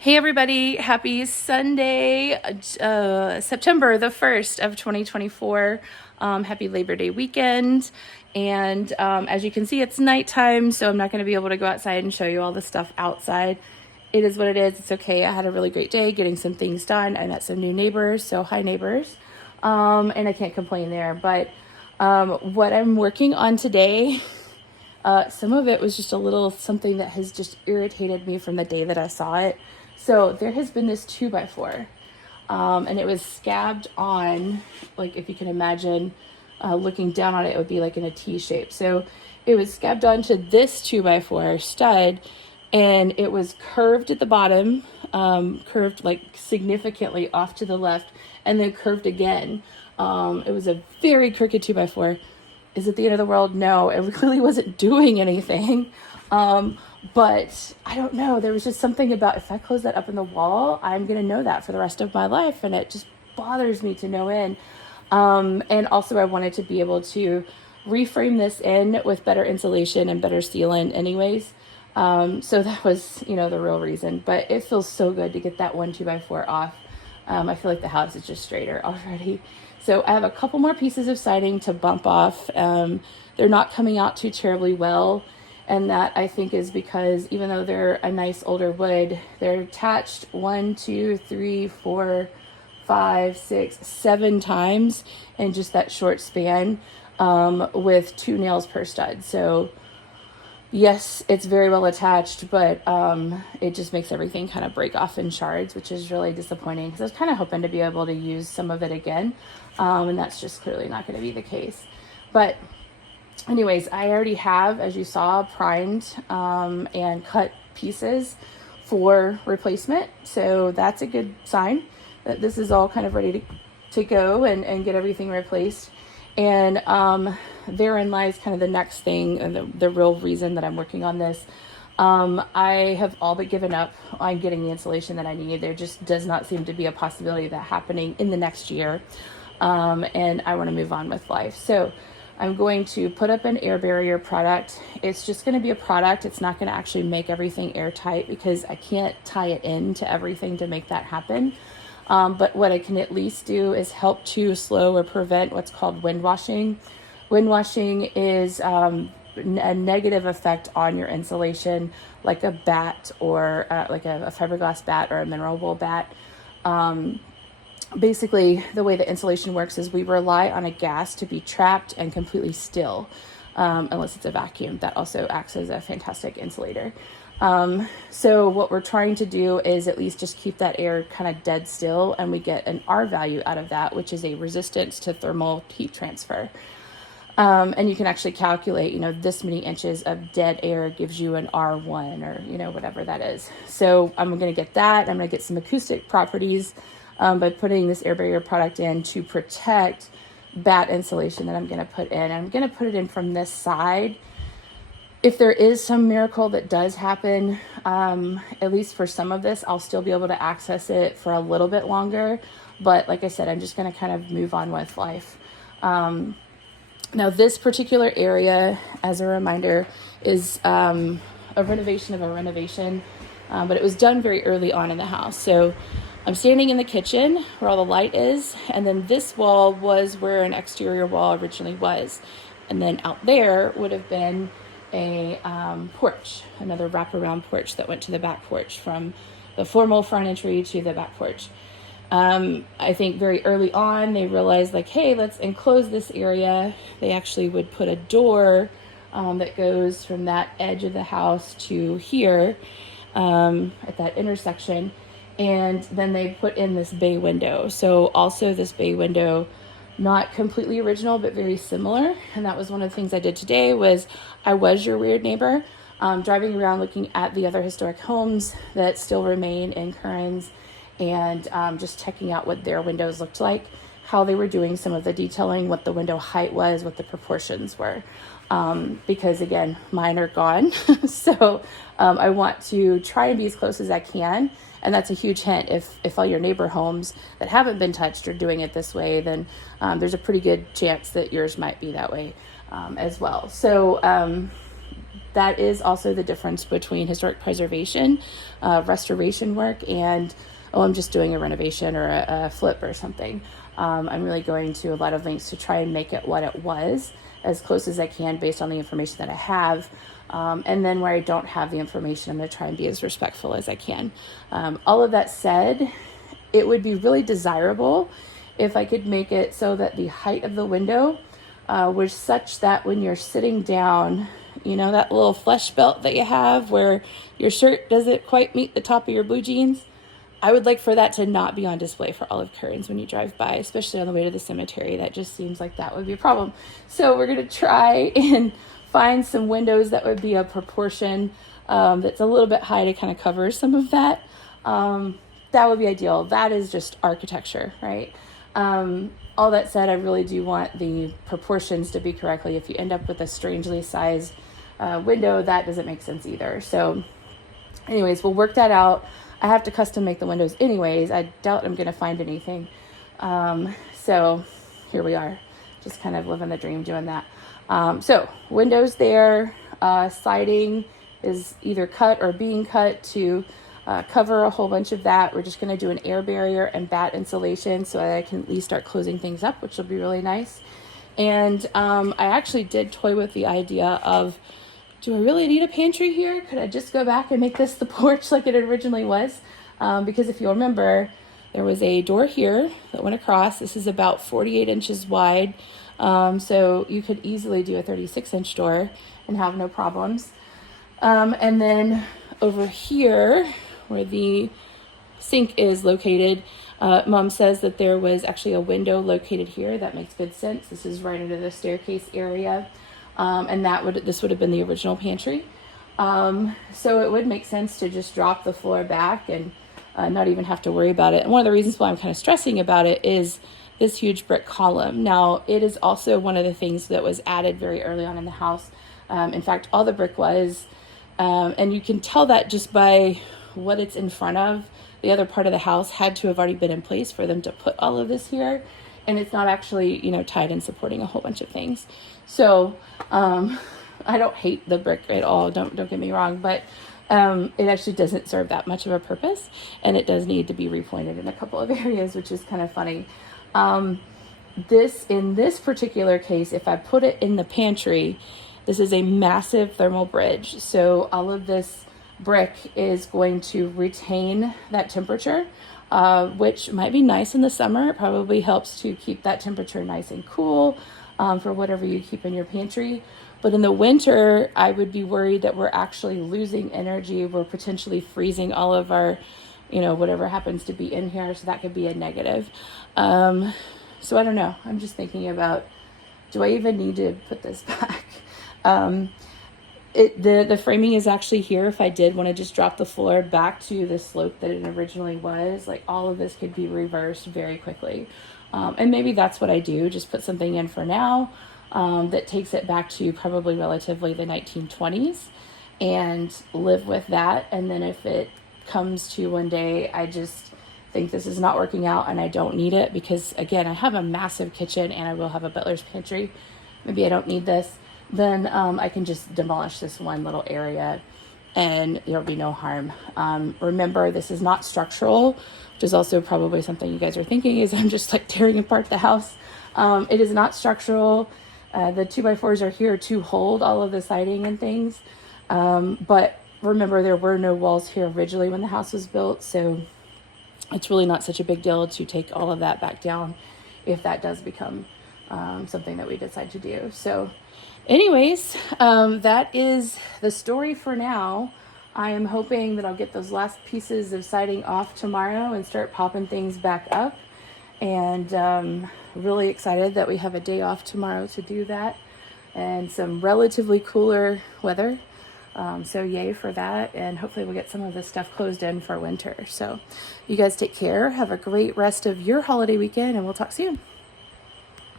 Hey everybody, happy Sunday, September the 1st of 2024. Happy Labor Day weekend. And as you can see, it's nighttime, so I'm not going to be able to go outside and show you all the stuff outside. It is what it is. It's okay. I had a really great day getting some things done. I met some new neighbors, so hi neighbors. And I can't complain there. But what I'm working on today, some of it was just a little something that has just irritated me from the day that I saw it. So there has been this 2x4, and it was scabbed on, like if you can imagine looking down on it, it would be like in a T shape. So it was scabbed onto this 2x4 stud, and it was curved at the bottom, curved like significantly off to the left, and then curved again. It was a very crooked 2x4. Is it the end of the world? No, it really wasn't doing anything. But I don't know. There was just something about if I close that up in the wall, I'm going to know that for the rest of my life. And it just bothers me to no end. And also I wanted to be able to reframe this in with better insulation and better sealant anyways. So that was, the real reason. But it feels so good to get that 2x4 off. I feel like the house is just straighter already. So I have a couple more pieces of siding to bump off. They're not coming out too terribly well. And that I think is because even though they're a nice older wood, they're attached 1, 2, 3, 4, 5, 6, 7 times in just that short span, with 2 nails per stud. So yes, it's very well attached, but it just makes everything kind of break off in shards, which is really disappointing because I was kind of hoping to be able to use some of it again. And that's just clearly not going to be the case. But anyways, I already have, as you saw, primed and cut pieces for replacement. So that's a good sign that this is all kind of ready to go and get everything replaced. And therein lies kind of the next thing and the real reason that I'm working on this. I have all but given up on getting the insulation that I need. There just does not seem to be a possibility of that happening in the next year. And I want to move on with life. So I'm going to put up an air barrier product. It's just going to be a product. It's not going to actually make everything airtight because I can't tie it into everything to make that happen. But what I can at least do is help to slow or prevent what's called wind washing. Wind washing is a negative effect on your insulation, like a bat or like a fiberglass bat or a mineral wool bat. Basically, the way the insulation works is we rely on a gas to be trapped and completely still, unless it's a vacuum. That also acts as a fantastic insulator. So what we're trying to do is at least just keep that air kind of dead still, and we get an R value out of that, which is a resistance to thermal heat transfer. And you can actually calculate, this many inches of dead air gives you an R1 or, whatever that is. So I'm going to get that. I'm going to get some acoustic properties by putting this air barrier product in to protect bat insulation that I'm going to put in. I'm going to put it in from this side. If there is some miracle that does happen, at least for some of this, I'll still be able to access it for a little bit longer. But like I said, I'm just going to kind of move on with life. Now, this particular area, as a reminder, is a renovation of a renovation, but it was done very early on in the house. So I'm standing in the kitchen where all the light is, and then this wall was where an exterior wall originally was. And then out there would have been a porch, another wraparound porch that went to the back porch from the formal front entry to the back porch. I think very early on they realized like, hey, let's enclose this area. They actually would put a door that goes from that edge of the house to here at that intersection. And then they put in this bay window. So also this bay window, not completely original, but very similar. And that was one of the things I did today was I was your weird neighbor, driving around looking at the other historic homes that still remain in Kearns and just checking out what their windows looked like, how they were doing some of the detailing, what the window height was, what the proportions were. Because again, mine are gone. So I want to try and be as close as I can. And that's a huge hint. If all your neighbor homes that haven't been touched are doing it this way, then there's a pretty good chance that yours might be that way as well. So that is also the difference between historic preservation, restoration work, and, oh, I'm just doing a renovation or a flip or something. I'm really going to a lot of lengths to try and make it what it was, as close as I can based on the information that I have. And then where I don't have the information, I'm going to try and be as respectful as I can. All of that said, it would be really desirable if I could make it so that the height of the window was such that when you're sitting down, you know, that little flesh belt that you have where your shirt doesn't quite meet the top of your blue jeans, I would like for that to not be on display for olive curtains when you drive by, especially on the way to the cemetery. That just seems like that would be a problem. So we're going to try and find some windows that would be a proportion that's a little bit high to kind of cover some of that. That would be ideal. That is just architecture, right? All that said, I really do want the proportions to be correctly. If you end up with a strangely sized window, that doesn't make sense either. So anyways, we'll work that out. I have to custom make the windows anyways. I doubt I'm going to find anything. So here we are, just kind of living the dream doing that. So windows there, siding is either cut or being cut to cover a whole bunch of that. We're just going to do an air barrier and bat insulation so that I can at least start closing things up, which will be really nice. And I actually did toy with the idea of, do I really need a pantry here? Could I just go back and make this the porch like it originally was? Because if you'll remember, there was a door here that went across. This is about 48 inches wide. So you could easily do a 36-inch door and have no problems. And then over here, where the sink is located, Mom says that there was actually a window located here. That makes good sense. This is right under the staircase area. And this would have been the original pantry. So it would make sense to just drop the floor back and not even have to worry about it. And one of the reasons why I'm kind of stressing about it is this huge brick column. Now, it is also one of the things that was added very early on in the house. In fact, all the brick was, and you can tell that just by what it's in front of. The other part of the house had to have already been in place for them to put all of this here. And it's not actually, tied and supporting a whole bunch of things. So I don't hate the brick at all. Don't get me wrong, but it actually doesn't serve that much of a purpose, and it does need to be repointed in a couple of areas, which is kind of funny. In this particular case, if I put it in the pantry, this is a massive thermal bridge. So all of this brick is going to retain that temperature, which might be nice in the summer. It probably helps to keep that temperature nice and cool for whatever you keep in your pantry. But in the winter, I would be worried that we're actually losing energy. We're potentially freezing all of our, whatever happens to be in here. So that could be a negative. So I don't know. I'm just thinking about, do I even need to put this back? The framing is actually here. If I did want to just drop the floor back to the slope that it originally was, like all of this could be reversed very quickly. And maybe that's what I do. Just put something in for now that takes it back to probably relatively the 1920s and live with that. And then if it comes to one day, I just think this is not working out and I don't need it because, again, I have a massive kitchen and I will have a butler's pantry. Maybe I don't need this. Then I can just demolish this one little area and there'll be no harm. Remember, this is not structural, which is also probably something you guys are thinking is I'm just like tearing apart the house. It is not structural. The 2x4s are here to hold all of the siding and things. But remember, there were no walls here originally when the house was built. So it's really not such a big deal to take all of that back down if that does become something that we decide to do. So anyways, that is the story for now. I am hoping that I'll get those last pieces of siding off tomorrow and start popping things back up. And really excited that we have a day off tomorrow to do that and some relatively cooler weather. So yay for that. And hopefully we'll get some of this stuff closed in for winter. So you guys take care. Have a great rest of your holiday weekend and we'll talk soon.